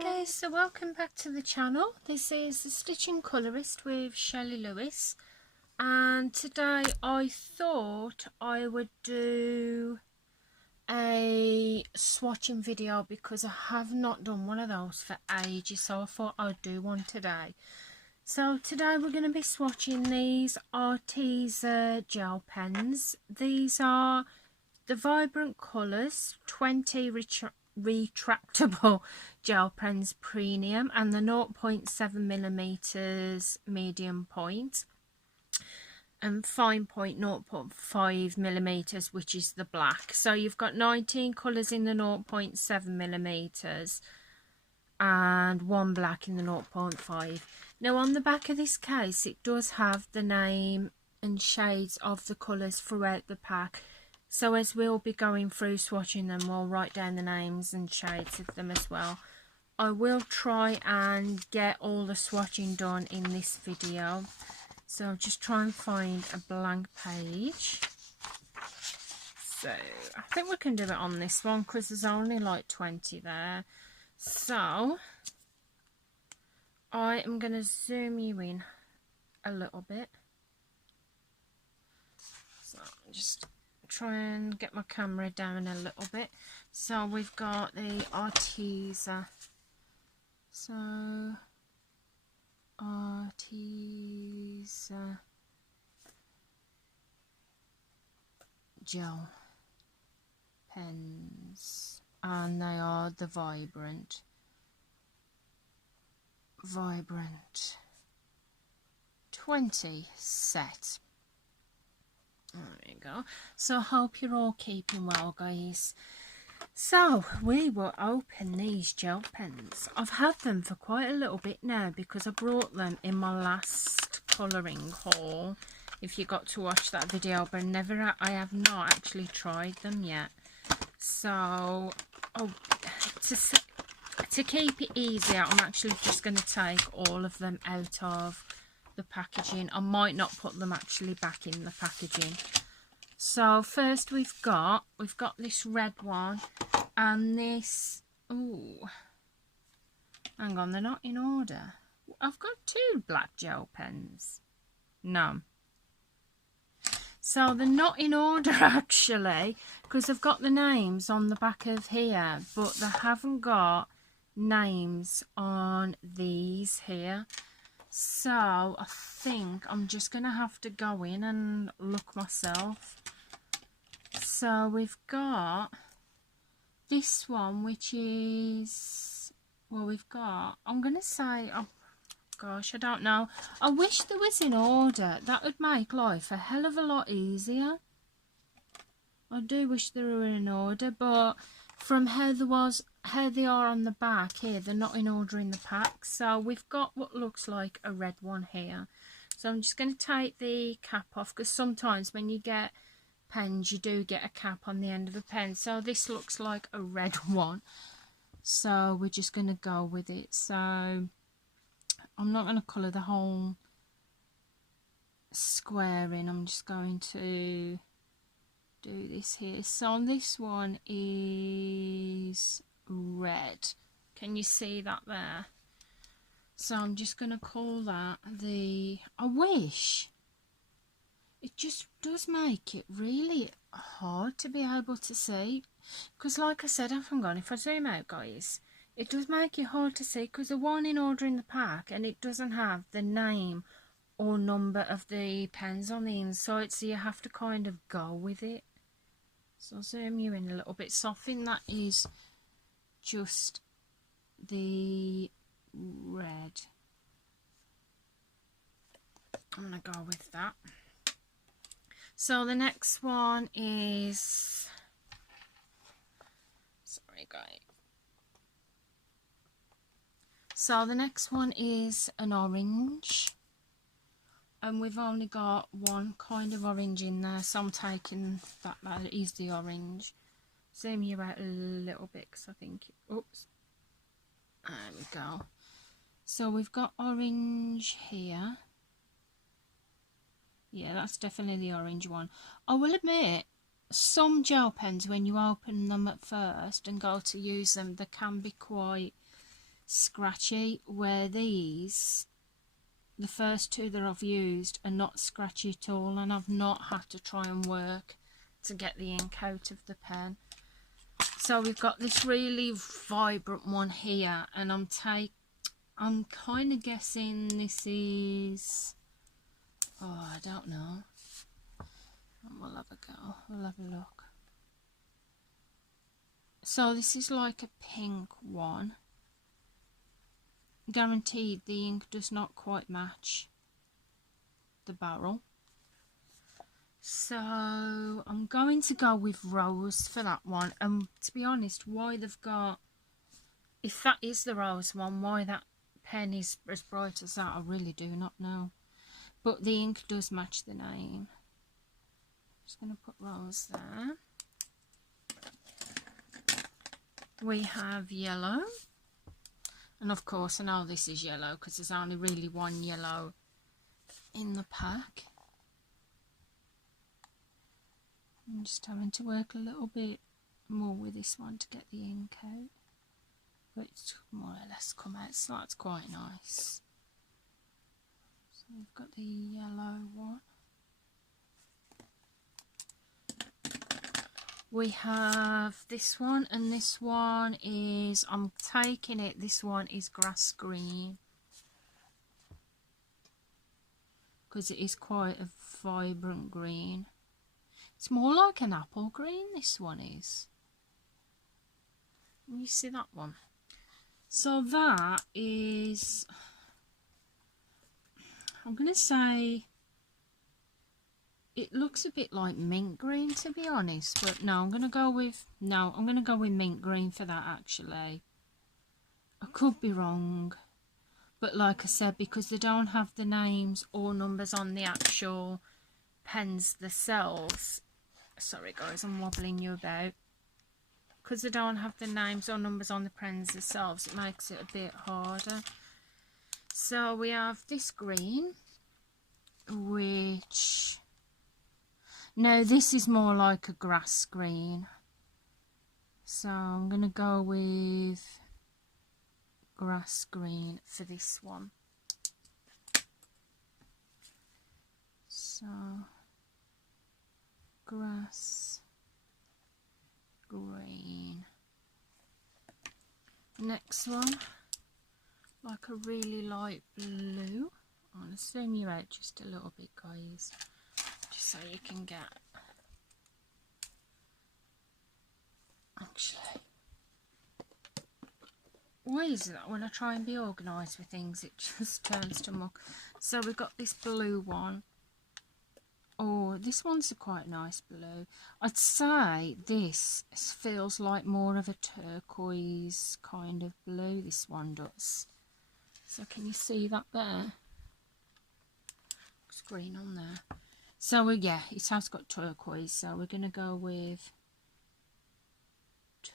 guys, so welcome back to the channel. This is the Stitching Colourist with Shelley Lewis, and today I thought I would do a swatching video because I have not done one of those for ages, so I thought I'd do one today. So today we're going to be swatching these Arteza gel pens. These are the Vibrant Colours 20 retractable gel pens premium, and the 0.7mm medium point and fine point 0.5mm, which is the black. So you've got 19 colours in the 0.7mm and one black in the 0.5. Now on the back of this case it does have the name and shades of the colours throughout the pack. So as we'll be going through swatching them, we'll write down the names and shades of them as well. I will try and get all the swatching done in this video. So I'll just try and find a blank page. So I think we can do it on this one because there's only like 20 there. So I am going to zoom you in a little bit. So just try and get my camera down a little bit. So we've got the Arteza. So Arteza gel pens, and they are the Vibrant 20 set. There you go. So I hope you're all keeping well, guys. So we will open these gel pens. I've had them for quite a little bit now because I brought them in my last colouring haul, if you got to watch that video, but I have not actually tried them yet. So to keep it easier, I'm actually just going to take all of them out of the packaging. I might not put them actually back in the packaging. So first we've got this red one and this. Oh, hang on, they're not in order. I've got two black gel pens. No. So they're not in order actually, because I've got the names on the back of here, but they haven't got names on these here. So I think I'm just going to have to go in and look myself. So we've got this one, which is, well, we've got, I'm going to say, oh gosh, I don't know. I wish there was in order. That would make life a hell of a lot easier. I do wish they were in order, but from how they are on the back here, they're not in order in the pack. So we've got what looks like a red one here. So I'm just going to take the cap off, because sometimes when you get pens you do get a cap on the end of the pen. So this looks like a red one, so we're just going to go with it. So I'm not going to colour the whole square in, I'm just going to do this here. So this one is red, can you see that there? So I'm just going to call that the, I wish, it just does make it really hard to be able to see, because like I said, if I zoom out, guys, it does make it hard to see because the one in order in the pack and it doesn't have the name or number of the pens on the inside, so you have to kind of go with it. So I'll zoom you in a little bit. So I think that is just the red. I'm going to go with that. So the next one is, sorry guys. So the next one is an orange, and we've only got one kind of orange in there, so I'm taking that is the orange. Zoom you out a little bit because I think, oops, there we go. So we've got orange here. Yeah, that's definitely the orange one. I will admit, some gel pens, when you open them at first and go to use them, they can be quite scratchy, where these, the first two that I've used, are not scratchy at all, and I've not had to try and work to get the ink out of the pen. So we've got this really vibrant one here, and I'm kind of guessing this is, oh, I don't know. We'll have a go, we'll have a look. So this is like a pink one. Guaranteed the ink does not quite match the barrel. So I'm going to go with rose for that one. And to be honest, why they've got, if that is the rose one, why that pen is as bright as that, I really do not know. But the ink does match the name. Just going to put rose there. We have yellow. And of course I know this is yellow because there's only really one yellow in the pack. I'm just having to work a little bit more with this one to get the ink out. But it's more or less come out, so that's quite nice. So we've got the yellow one. We have this one, and this one is, I'm taking it, this one is grass green. Because it is quite a vibrant green. It's more like an apple green, this one is. Can you see that one? So that is, I'm going to say, it looks a bit like mint green, to be honest, but no, I'm going to go with mint green for that, actually. I could be wrong, but like I said, because they don't have the names or numbers on the actual pens themselves, sorry guys, I'm wobbling you about, because they don't have the names or numbers on the pens themselves, it makes it a bit harder. So we have this green, which, no, this is more like a grass green. So I'm going to go with grass green for this one. So, grass green. Next one, like a really light blue. I'll zoom you out just a little bit, guys, just so you can get, actually, why is that when I try and be organised with things it just turns to muck? So we've got this blue one. Oh, this one's a quite nice blue. I'd say this feels like more of a turquoise kind of blue, this one does. So can you see that there? Looks green on there. So yeah, it has got turquoise, so we're going to go with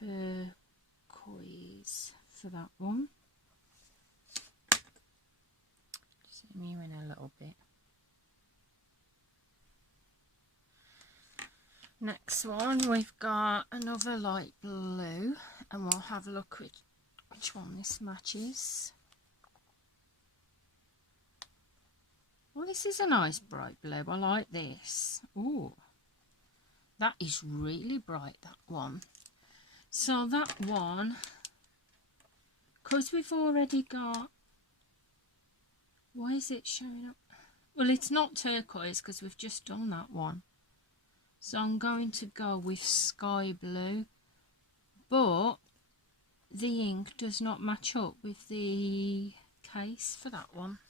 turquoise for that one. Zoom you in a little bit. Next one, we've got another light blue, and we'll have a look which one this matches. Well, this is a nice bright blue. I like this. Oh, that is really bright, that one. So that one, because we've already got, why is it showing up? Well, it's not turquoise because we've just done that one. So I'm going to go with sky blue, but the ink does not match up with the case for that one.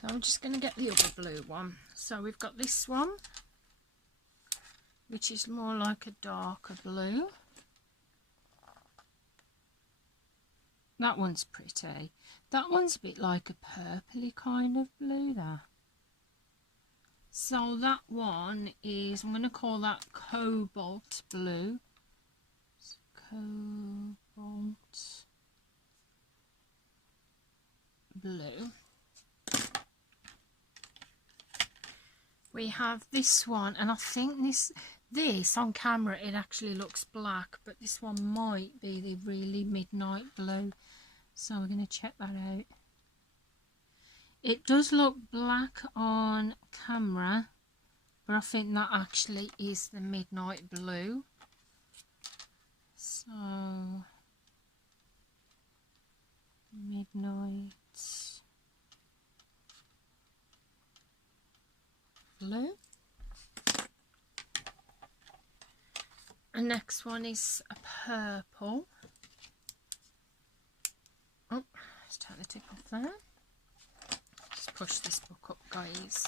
So I'm just going to get the other blue one. So we've got this one, which is more like a darker blue. That one's pretty. That one's a bit like a purpley kind of blue there. So that one is, I'm going to call that cobalt blue. Cobalt blue. We have this one, and I think This on camera it actually looks black, but this one might be the really midnight blue, so we're going to check that out. It does look black on camera, but I think that actually is the midnight blue. So midnight blue. The next one is a purple. Oh, let's take the tip off there. Just push this book up, guys.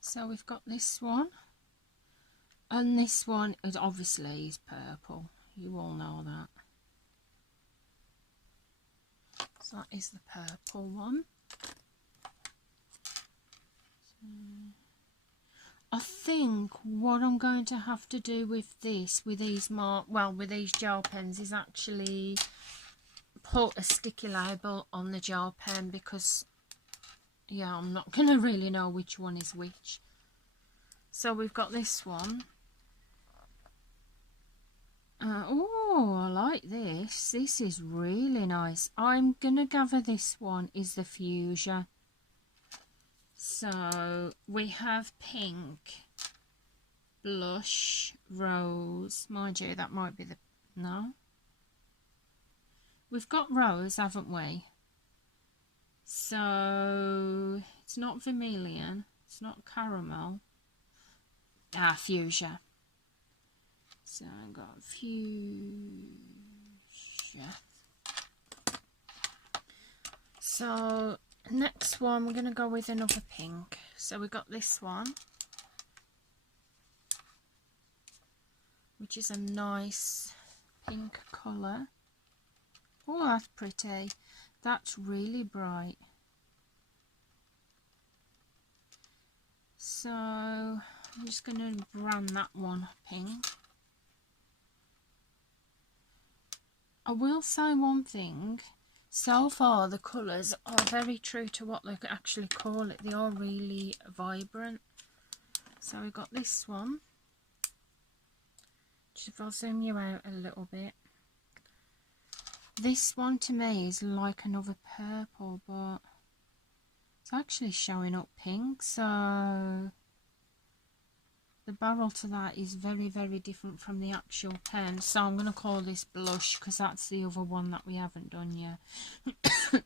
So we've got this one, and this one is obviously is purple. You all know that. So that is the purple one. I think what I'm going to have to do with this, with these with these gel pens, is actually put a sticky label on the gel pen, because yeah, I'm not going to really know which one is which. So we've got this one. Oh, I like this. This is really nice. I'm going to gather this one is the Fuchsia. So we have pink, blush, rose. Mind you, that might be the... No? We've got rose, haven't we? So it's not vermilion. It's not caramel. Ah, Fuchsia. So I've got Fuchsia. So next one, we're going to go with another pink. So we got this one, which is a nice pink colour. Oh, that's pretty. That's really bright. So I'm just going to brand that one pink. I will say one thing. So far, the colours are very true to what they actually call it. They are really vibrant. So we've got this one. Just if I'll zoom you out a little bit. This one to me is like another purple, but it's actually showing up pink. So the barrel to that is very, very different from the actual pen. So I'm going to call this blush, because that's the other one that we haven't done yet.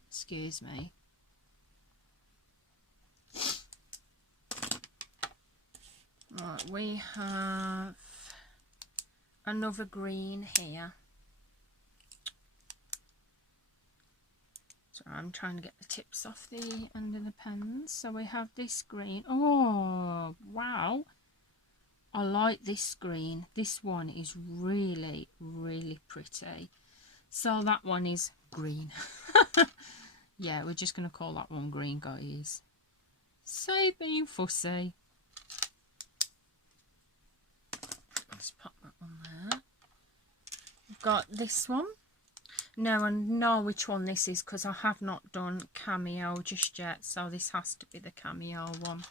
Excuse me. Right, we have another green here. So I'm trying to get the tips off the end of the pens. So we have this green. Oh, wow. I like this green. This one is really, really pretty. So that one is green. Yeah, we're just going to call that one green, guys. Save being fussy. Let's pop that one there. We've got this one. Now I know which one this is, because I have not done cameo just yet. So this has to be the cameo one.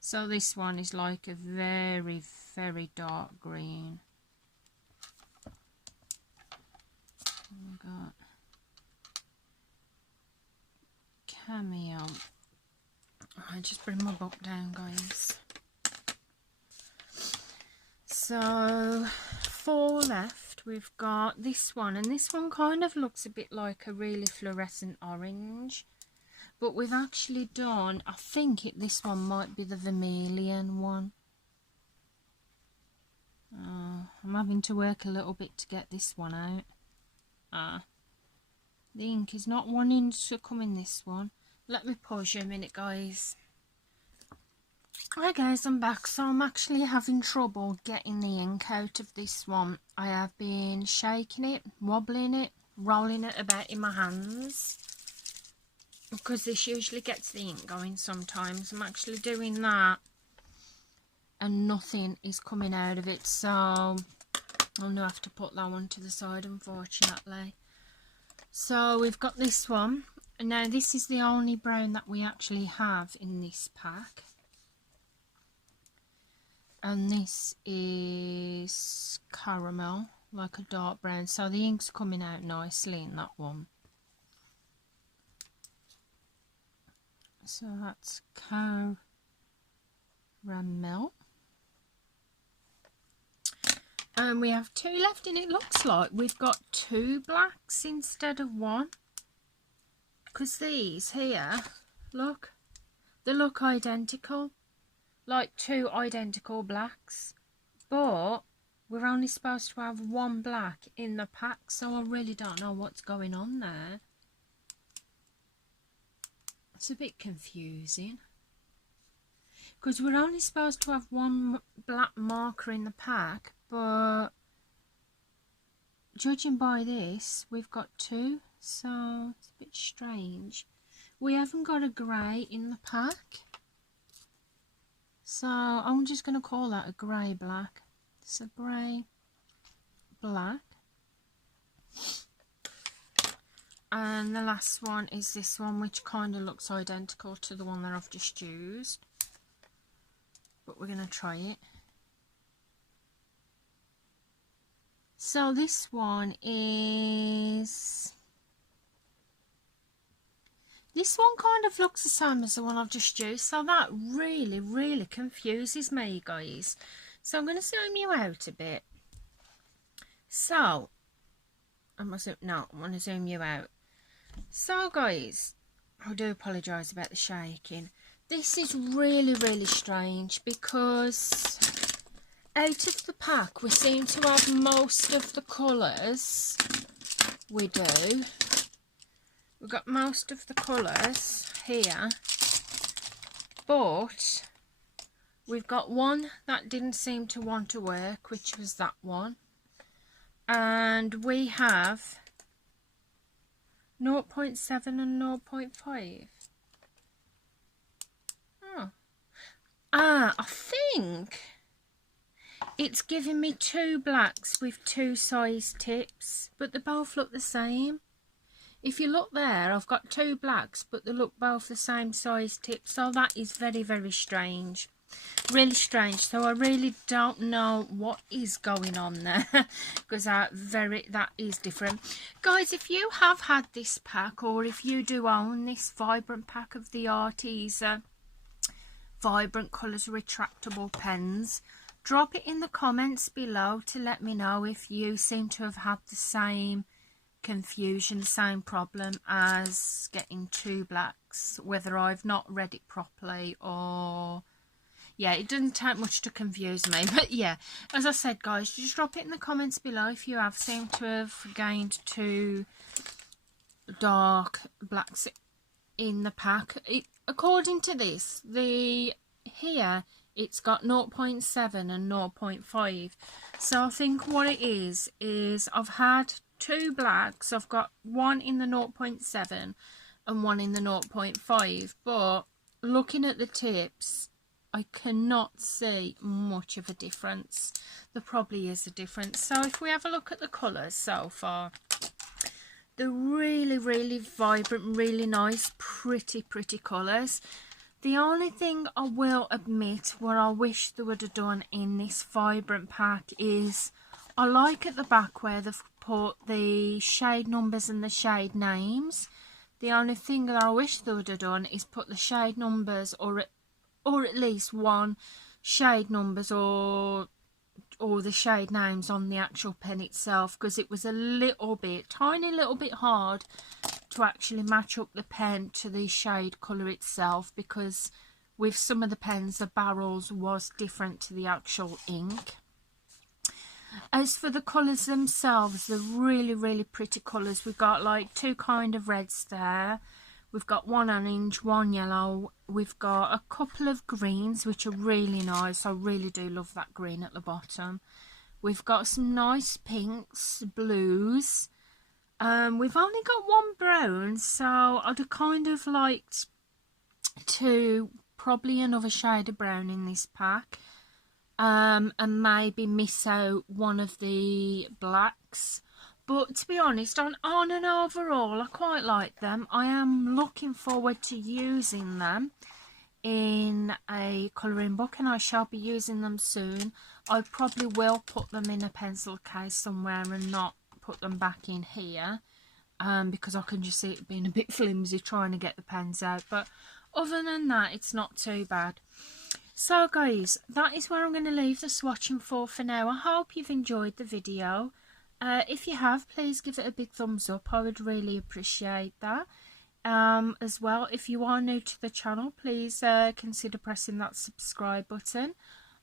So this one is like a very, very dark green. We've got cameo. I just bring my book down, guys. So 4 left. We've got this one, and this one kind of looks a bit like a really fluorescent orange. But we've actually done, I think this one might be the vermilion one. I'm having to work a little bit to get this one out. The ink is not wanting to come in this one. Let me pause you a minute, guys. Hi guys, I'm back. So I'm actually having trouble getting the ink out of this one. I have been shaking it, wobbling it, rolling it about in my hands, because this usually gets the ink going sometimes. I'm actually doing that and nothing is coming out of it, so I'll now have to put that one to the side, unfortunately. So we've got this one. Now this is the only brown that we actually have in this pack. and this is caramel, like a dark brown, so the ink's coming out nicely in that one. So that's caramel. And we have 2 left, and it looks like we've got 2 blacks instead of 1. Because these here, look, they look identical. Like 2 identical blacks. But we're only supposed to have 1 black in the pack, so I really don't know what's going on there. It's a bit confusing. Because we're only supposed to have 1 black marker in the pack, but judging by this, we've got 2, so it's a bit strange. We haven't got a grey in the pack, so I'm just going to call that a grey black. It's a grey black. And the last one is this one, which kind of looks identical to the one that I've just used. But we're going to try it. So this one is... This one kind of looks the same as the one I've just used. So that really, really confuses me, guys. So I'm going to zoom you out a bit. So, I want to zoom you out. So guys, I do apologise about the shaking. This is really, really strange because out of the pack we seem to have most of the colours. We do. We've got most of the colours here, but we've got one that didn't seem to want to work, which was that one. And we have 0.7 and 0.5. Oh. I think it's giving me 2 blacks with 2 size tips, but they both look the same. If you look there, I've got 2 blacks, but they look both the same size tip, so that is very, very strange. Really strange. So I really don't know what is going on there because that is different. Guys, if you have had this pack, or if you do own this vibrant pack of the Arteza Vibrant Colours retractable pens, drop it in the comments below to let me know if you seem to have had the same confusion, the same problem as getting 2 blacks, whether I've not read it properly or... Yeah, it doesn't take much to confuse me. But yeah, as I said, guys, just drop it in the comments below if you have seemed to have gained 2 dark blacks in the pack. According to this, here it's got 0.7 and 0.5. So I think what it is I've had 2 blacks. I've got one in the 0.7 and one in the 0.5. But looking at the tips, I cannot see much of a difference. There probably is a difference. So if we have a look at the colours so far, they're really, really vibrant, really nice, pretty colours. The only thing I will admit what I wish they would have done in this vibrant pack is I like at the back where they've put the shade numbers and the shade names. The only thing that I wish they would have done is put the shade numbers or at least one shade numbers or the shade names on the actual pen itself, because it was a little bit, tiny little bit hard to actually match up the pen to the shade colour itself, because with some of the pens the barrels was different to the actual ink. As for the colours themselves, they're really, really pretty colours. We've got like 2 kind of reds there. We've got 1 orange, 1 yellow. We've got a couple of greens, which are really nice. I really do love that green at the bottom. We've got some nice pinks, blues. We've only got 1 brown, so I'd have kind of liked to probably another shade of brown in this pack. And maybe miss out one of the blacks. But to be honest, on an overall, I quite like them. I am looking forward to using them in a colouring book, and I shall be using them soon. I probably will put them in a pencil case somewhere and not put them back in here, because I can just see it being a bit flimsy trying to get the pens out. But other than that, it's not too bad. So guys, that is where I'm going to leave the swatching for now. I hope you've enjoyed the video. If you have, please give it a big thumbs up. I would really appreciate that. As well, if you are new to the channel, please consider pressing that subscribe button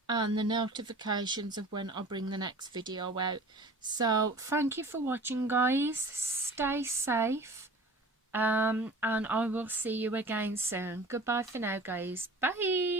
and the notifications of when I bring the next video out. So thank you for watching, guys. Stay safe, and I will see you again soon. Goodbye for now, guys. Bye.